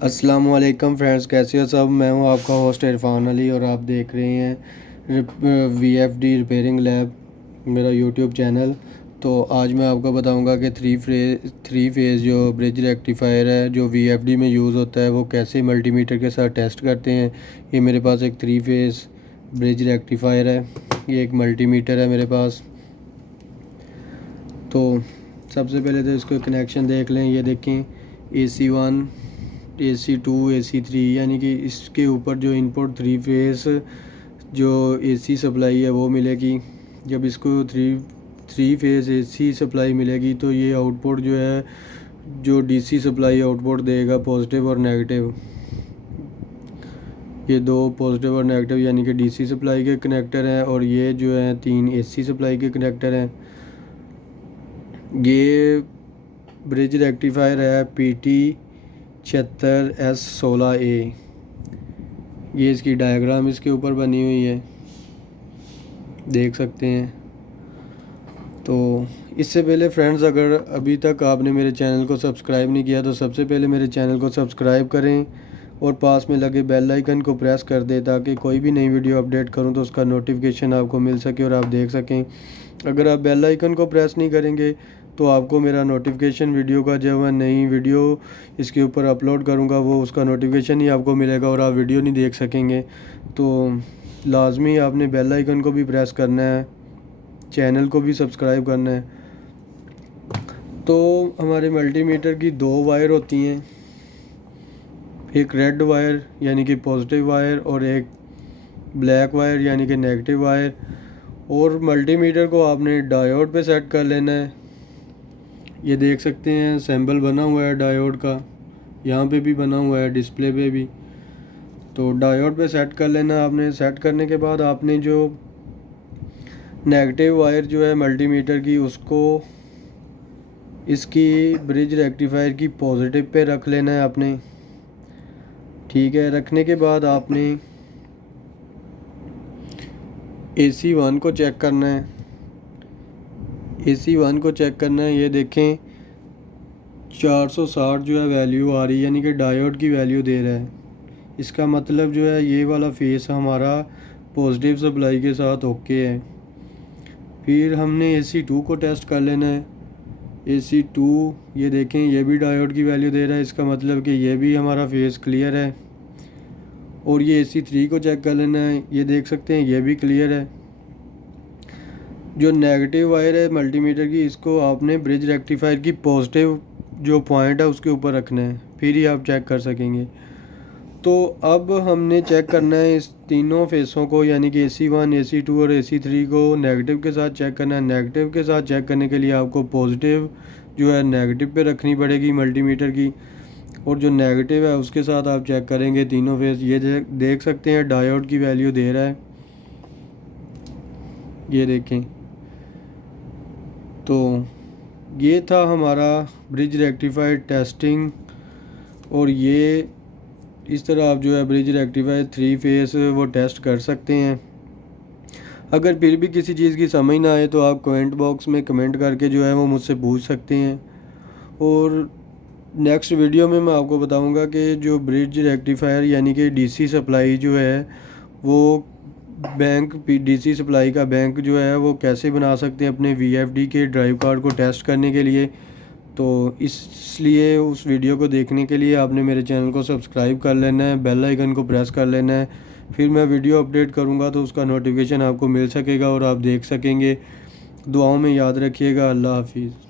अस्सलामुअलैकुम फ्रेंड्स, कैसे हो सब। मैं हूं आपका होस्ट इरफान अली और आप देख रहे हैं VFD रिपेयरिंग लैब, मेरा यूट्यूब चैनल। तो आज मैं आपको बताऊंगा कि थ्री फेज़ जो ब्रिज रेक्टिफायर है जो VFD में यूज़ होता है वो कैसे मल्टीमीटर के साथ टेस्ट करते हैं। ये मेरे पास एक 3 फेज़ ब्रिज रेक्टिफायर है, ये एक मल्टीमीटर है मेरे पास। तो सबसे पहले तो इसको कनेक्शन देख लें। ये देखें, AC1, AC2, AC3, यानी कि इसके ऊपर जो इनपुट 3 फेस जो AC सप्लाई है वो मिलेगी। जब इसको थ्री फेस AC सप्लाई मिलेगी तो ये आउटपुट जो है जो DC सप्लाई आउटपुट देगा पॉजिटिव और नेगेटिव, ये दो पॉजिटिव और नेगेटिव यानी कि DC सप्लाई के कनेक्टर हैं, और ये जो है 3 AC सप्लाई के कनेक्टर हैं। ये ब्रिज रेक्टिफायर है PT76S16A। ये इसकी डायग्राम इसके ऊपर बनी हुई है, देख सकते हैं। तो इससे पहले फ्रेंड्स, अगर अभी तक आपने मेरे चैनल को सब्सक्राइब नहीं किया तो सबसे पहले मेरे चैनल को सब्सक्राइब करें और पास में लगे बेल आइकन को प्रेस कर दें ताकि कोई भी नई वीडियो अपडेट करूं तो उसका नोटिफिकेशन आपको मिल सके और आप देख सकें। अगर आप बेल आइकन को प्रेस नहीं करेंगे तो आपको मेरा नोटिफिकेशन वीडियो का जब मैं नई वीडियो इसके ऊपर अपलोड करूंगा वो उसका नोटिफिकेशन ही आपको मिलेगा और आप वीडियो नहीं देख सकेंगे। तो लाजमी आपने बेल आइकन को भी प्रेस करना है, चैनल को भी सब्सक्राइब करना है। तो हमारे मल्टीमीटर की 2 वायर होती हैं, एक रेड वायर यानी कि पॉजिटिव वायर और एक ब्लैक वायर यानी कि नेगेटिव वायर। और मल्टीमीटर को आपने डायोड पे सेट कर लेना है। ये देख सकते हैं सैम्बल बना हुआ है डायोड का, यहाँ पे भी बना हुआ है, डिस्प्ले पे भी। तो डायोड पे सेट कर लेना आपने। सेट करने के बाद आपने जो नेगेटिव वायर जो है मल्टीमीटर की उसको इसकी ब्रिज रेक्टिफायर की पॉजिटिव पे रख लेना है आपने। ठीक है, रखने के बाद आपने AC1 को चेक करना है। AC1 को चेक करना है, ये देखें 460 जो है वैल्यू आ रही है, यानी कि डायोड की वैल्यू दे रहा है। इसका मतलब जो है ये वाला फेस हमारा पॉजिटिव सप्लाई के साथ ओके है। फिर हमने AC2 को टेस्ट कर लेना है। AC2 ये देखें, ये भी डायोड की वैल्यू दे रहा है, इसका मतलब कि ये भी हमारा फेस क्लियर है। और ये AC3 को चेक कर लेना है, ये देख सकते हैं ये भी क्लियर है। जो नेगेटिव वायर है मल्टीमीटर की, इसको आपने ब्रिज रेक्टिफायर की पॉजिटिव जो पॉइंट है उसके ऊपर रखना है, फिर ही आप चेक कर सकेंगे। तो अब हमने चेक करना है इस तीनों फेसों को, यानी कि AC1, AC2 और AC3 को नेगेटिव के साथ चेक करना है। नेगेटिव के साथ चेक करने के लिए आपको पॉजिटिव जो है नेगेटिव पे रखनी पड़ेगी मल्टीमीटर की, और जो नेगेटिव है उसके साथ आप चेक करेंगे तीनों फेस। ये देख सकते हैं डायोड की वैल्यू दे रहा है, ये देखें। तो ये था हमारा ब्रिज रेक्टिफायर टेस्टिंग, और ये इस तरह आप जो है ब्रिज रेक्टिफायर 3 फेस वो टेस्ट कर सकते हैं। अगर फिर भी किसी चीज़ की समझ ना आए तो आप कमेंट बॉक्स में कमेंट करके जो है वो मुझसे पूछ सकते हैं। और नेक्स्ट वीडियो में मैं आपको बताऊंगा कि जो ब्रिज रेक्टिफायर यानी कि DC सप्लाई जो है वो बैंक DC सप्लाई का बैंक जो है वो कैसे बना सकते हैं अपने VFD के ड्राइव कार्ड को टेस्ट करने के लिए। तो इसलिए उस वीडियो को देखने के लिए आपने मेरे चैनल को सब्सक्राइब कर लेना है, बेल आइकन को प्रेस कर लेना है। फिर मैं वीडियो अपडेट करूंगा तो उसका नोटिफिकेशन आपको मिल सकेगा और आप देख सकेंगे। दुआओं में याद रखिएगा। अल्लाह हाफिज़।